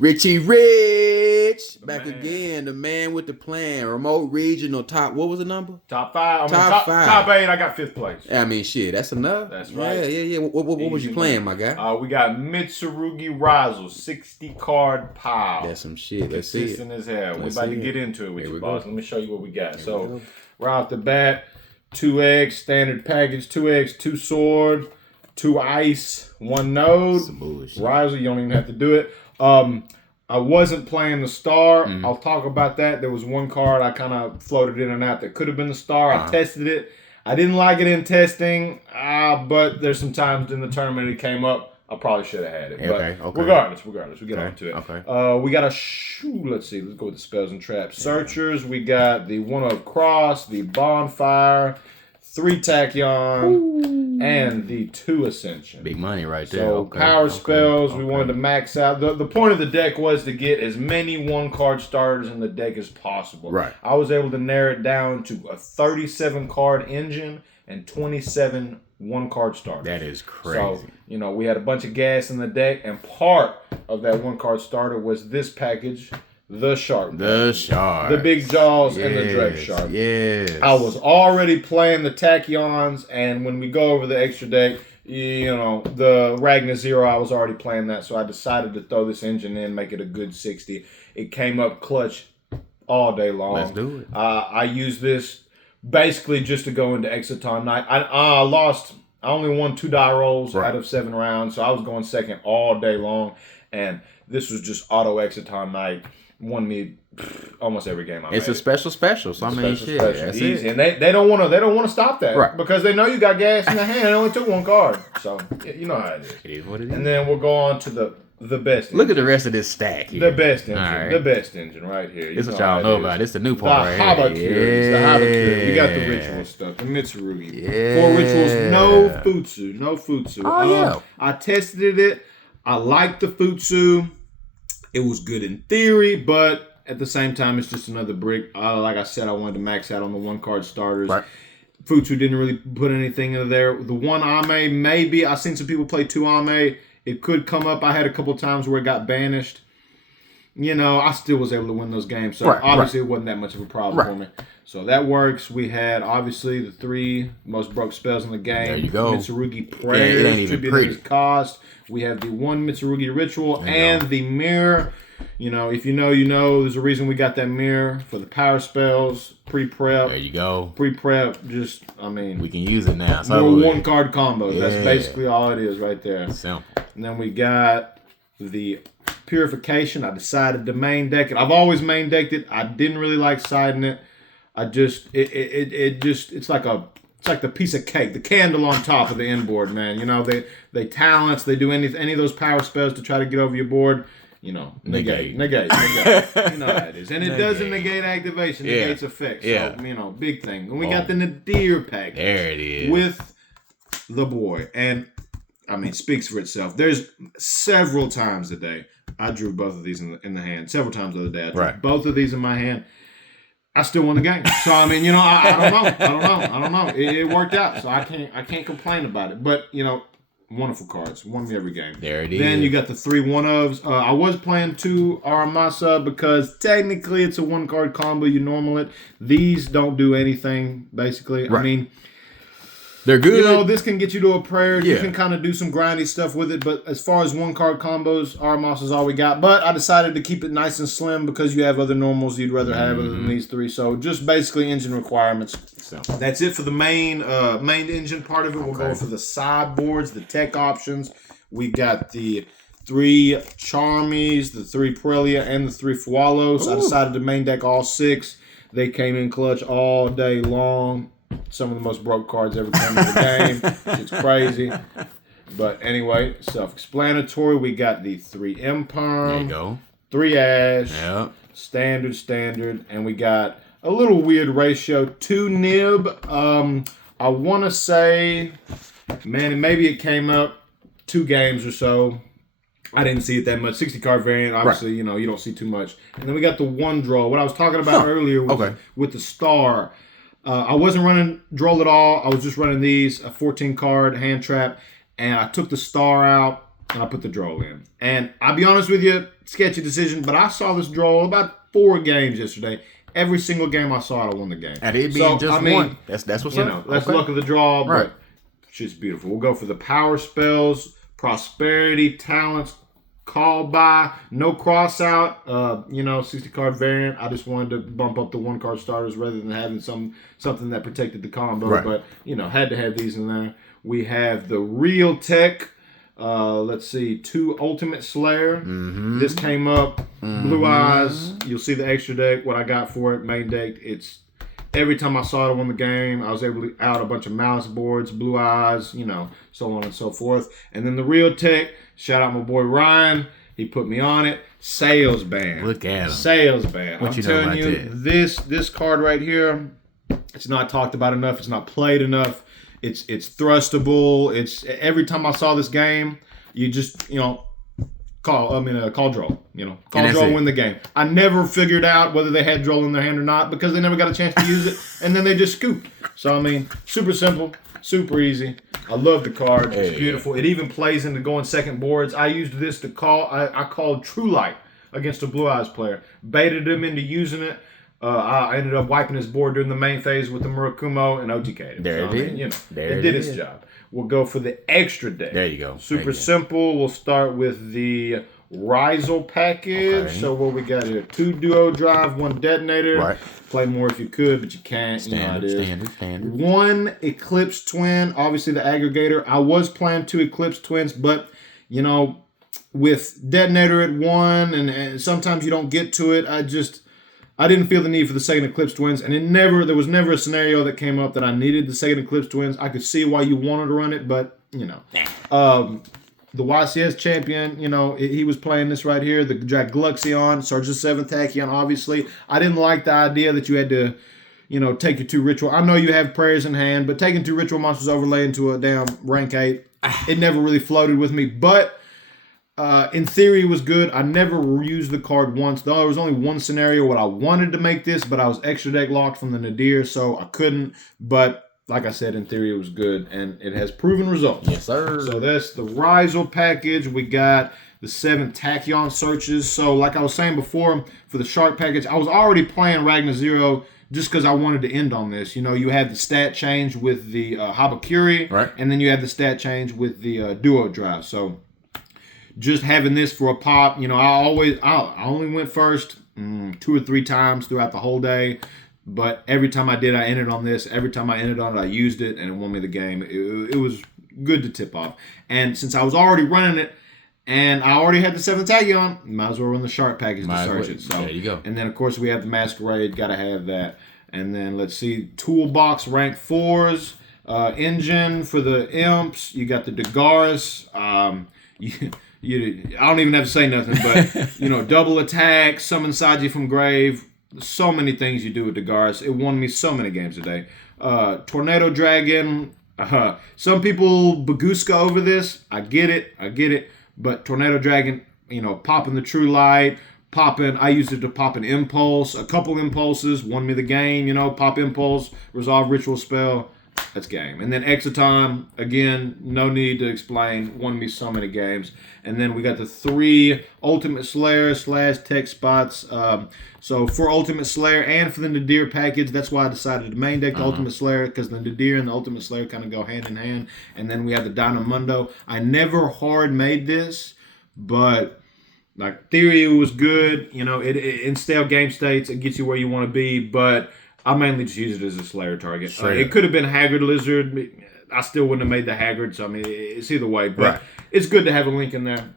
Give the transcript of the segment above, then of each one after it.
Richie Rich back again, the man with the plan. Remote regional top. What was the number? Top 5. Top 5. Top 8. I got 5th place. I mean, shit, that's enough. That's right. Yeah. What was you playing, my guy? We got Mitsurugi Ryzeal 60 card pile. That's some shit. Let's see it. Consistent as hell. We're about to get into it with you, boss. Let me show you what we got. So right off the bat, 2X standard package. 2X, 2 sword, 2 ice, 1 node. Some bullshit. Ryzeal, you don't even have to do it. I wasn't playing the star. I'll talk about that. There was one card I kind of floated in and out that could have been the star. I tested it. I didn't like it in testing, but there's some times in the tournament it came up. I probably should have had it. Okay. Regardless, we get on to it. Okay. We got let's see. Let's go with the spells and traps. Searchers. We got the 1-of Cross, the Bonfire, 3 Tachyon, and the 2 Ascension. Big money right there. So power spells, we wanted to max out. The point of the deck was to get as many 1-card starters in the deck as possible. Right. I was able to narrow it down to a 37-card engine and 27 1-card starters. That is crazy. So, we had a bunch of gas in the deck, and part of that 1-card starter was this package, the Shark. The Big Jaws and the Dread Shark. Yes. I was already playing the Tachyons, and when we go over the extra deck, the Ragnar Zero, I was already playing that, so I decided to throw this engine in, make it a good 60. It came up clutch all day long. Let's do it. I used this basically just to go into Exoton Night. I only won 2 die rolls out of 7 rounds, so I was going second all day long, and this was just auto Exoton Night. Won me almost every game I made. It's a special. So I mean, shit, that's easy. it. And they don't want to stop that, right? Because they know you got gas in the hand. It only took 1 card, so you know how it is. It is what it is. And then we'll go on to the best. Look at the rest of this stack here. The best engine, right. The best engine right here. This is what y'all know about. It's the new part right here. The Habakiri. We got the ritual stuff. The Mitsurugi. Yeah. 4 rituals. No futsu. Oh yeah. I tested it. I liked the futsu. It was good in theory, but at the same time, it's just another brick. Like I said, I wanted to max out on the 1-card starters. Right. Futsu didn't really put anything in there. The 1 Ame, maybe. I've seen some people play 2 Ame. It could come up. I had a couple times where it got banished. I still was able to win those games. So obviously it wasn't that much of a problem for me. So that works. We had, obviously, the 3 most broke spells in the game. There you go. Mitsurugi Prayer. It ain't even pretty. Cost. We have the 1 Mitsurugi Ritual and the Mirror. If you know, there's a reason we got that mirror for the power spells, pre-prep. There you go. Pre-prep, we can use it now. So 1-card combos. Yeah. That's basically all it is right there. Simple. And then we got the Purification. I decided to main deck it. I've always main decked it. I didn't really like siding it. It's like the piece of cake, the candle on top of the end board, man. They talents, they do any of those power spells to try to get over your board. Negate. You know how it is. And it doesn't negate activation, negates effects. So, big thing. And we got the Nadir package. There it is. With the boy. And, speaks for itself. There's several times a day I drew both of these in the hand. Several times the other day I drew both of these in my hand. I still won the game. So, I don't know. It worked out. So, I can't complain about it. But, wonderful cards. Won me every game. There it is. Then you got the 3 1-ofs. I was playing 2 Aramasa because technically it's a 1-card combo. You normal it. These don't do anything, basically. Right. They're good. This can get you to a prayer. You can kind of do some grindy stuff with it. But as far as 1-card combos, Aramasa is all we got. But I decided to keep it nice and slim because you have other normals you'd rather have other than these 3. So just basically engine requirements. So that's it for the main engine part of it. We'll go for the sideboards, the tech options. We got the 3 Charmies, the 3 Prelia, and the 3 Fualos. I decided to main deck all 6. They came in clutch all day long. Some of the most broke cards ever come in the game. It's crazy. But anyway, self-explanatory. We got the 3 Imperm. There you go. 3 Ash. Yep. Standard. And we got a little weird ratio. 2 Nib. I want to say, maybe it came up 2 games or so. I didn't see it that much. 60-card variant, obviously, you don't see too much. And then we got the 1 draw. What I was talking about earlier with the star. I wasn't running Droll at all. I was just running these, a 14-card hand trap, and I took the star out. and I put the Droll in. And I'll be honest with you, sketchy decision, but I saw this Droll about 4 games yesterday. Every single game I saw it, I won the game. And it being just one. That's what's up. That's luck of the draw, but shit's beautiful. We'll go for the power spells, prosperity, talents, call by, no cross out, 60 card variant. I just wanted to bump up the 1 card starters rather than having something that protected the combo. Right. But, had to have these in there. We have the real tech. Let's see, 2 Ultimate Slayer. Mm-hmm. This came up. Mm-hmm. Blue Eyes. You'll see the extra deck. What I got for it, main deck. It's every time I saw it on the game, I was able to out a bunch of mouse boards, Blue Eyes, so on and so forth. And then the real tech. Shout out my boy Ryan. He put me on it. Sales Band. Look at him. Sales Band. What I'm telling you, this card right here, it's not talked about enough. It's not played enough. It's thrustable. It's every time I saw this game, you just call draw. Call draw, win the game. I never figured out whether they had draw in their hand or not because they never got a chance to use it, and then they just scooped. So super simple, super easy. I love the card. It's beautiful. It even plays into going second boards. I used this to call. I called True Light against a Blue Eyes player. Baited him into using it. I ended up wiping his board during the main phase with the Murakumo and OTK'd him. It did its job. We'll go for the extra deck. There you go. Super simple. We'll start with the Ryzeal package. Okay. So what we got here? 2 duo drive, 1 detonator. Right. Play more if you could, but you can't. Standard. 1 Eclipse Twin. Obviously the aggregator. I was playing 2 Eclipse Twins, but with detonator at 1, and sometimes you don't get to it. I didn't feel the need for the second Eclipse Twins, and there was never a scenario that came up that I needed the second Eclipse Twins. I could see why you wanted to run it, but the YCS champion, he was playing this right here, the Jack Gluxion, Surgeon 7 Tachyon, obviously. I didn't like the idea that you had to, take your 2 ritual. I know you have prayers in hand, but taking 2 ritual monsters overlay into a damn rank 8, it never really floated with me, but in theory, it was good. I never used the card once. Though there was only one scenario where I wanted to make this, but I was extra deck locked from the Nadir, so I couldn't. But like I said, in theory, it was good, and it has proven results. Yes, sir. So that's the Ryzeal package. We got the 7 Tachyon searches. So like I was saying before, for the Shark package, I was already playing Ragnar Zero just because I wanted to end on this. You had the stat change with the Habakuri, right, and then you had the stat change with the Duo Drive. So just having this for a pop, I only went first 2 or 3 times throughout the whole day, but every time I did, I ended on this. Every time I ended on it, I used it, and it won me the game. It was good to tip off. And since I was already running it, and I already had the 7th Tachyon, might as well run the Shark package to search it. So there you go. And then, of course, we have the Masquerade. Got to have that. And then, let's see, Toolbox rank 4s. Engine for the Imps. You got the Dagaris. I don't even have to say nothing, but, double attack, summon Saji from grave. So many things you do with Dagaris. It won me so many games today. Tornado Dragon. Some people Baguska over this. I get it. But Tornado Dragon, popping the True Light, I used it to pop an Impulse. A couple Impulses won me the game, pop Impulse, resolve Ritual Spell. That's game. And then Exoton, again, no need to explain, won me so many games. And then we got the 3 Ultimate Slayer / tech spots. So for Ultimate Slayer and for the Nadir package, that's why I decided to main deck the Ultimate Slayer, because the Nadir and the Ultimate Slayer kind of go hand in hand. And then we have the Dynamundo. I never hard made this, but like theory, it was good. In stale game states, it gets you where you want to be, but I mainly just use it as a Slayer target. It could have been Haggard Lizard. I still wouldn't have made the Haggard, so it's either way. But It's good to have a link in there.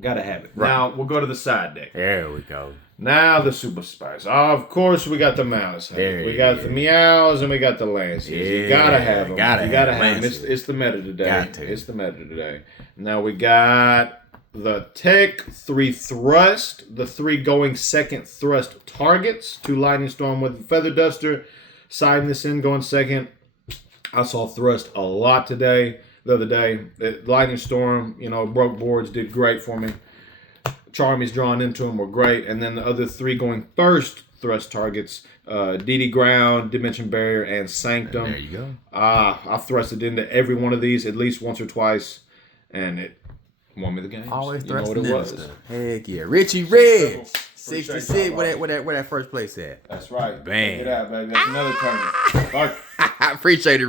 Gotta have it. Right. Now, we'll go to the side deck. There we go. Now, the Super Spice. Of course, we got the Mouse. We got the Meows, and we got the Lanciers. You gotta have them. You gotta have them. It's the meta today. It's the meta today. Now, we got the Tech 3 Thrust, the 3 going second thrust targets, 2 Lightning Storm with the Feather Duster, siding this in, going second. I saw Thrust a lot the other day. Lightning Storm, broke boards, did great for me. Charmies drawn into them were great. And then the other 3 going first thrust targets, DD Ground, Dimension Barrier, and Sanctum. There you go. I thrusted into every one of these at least once or twice, and Won me the game. Always you know what thrusting it in was. stuff. Heck yeah. Richie Red. Appreciate 66. y'all, Where that first place at? That's right. Bang. Check it out, baby. That's another tournament. I appreciate it.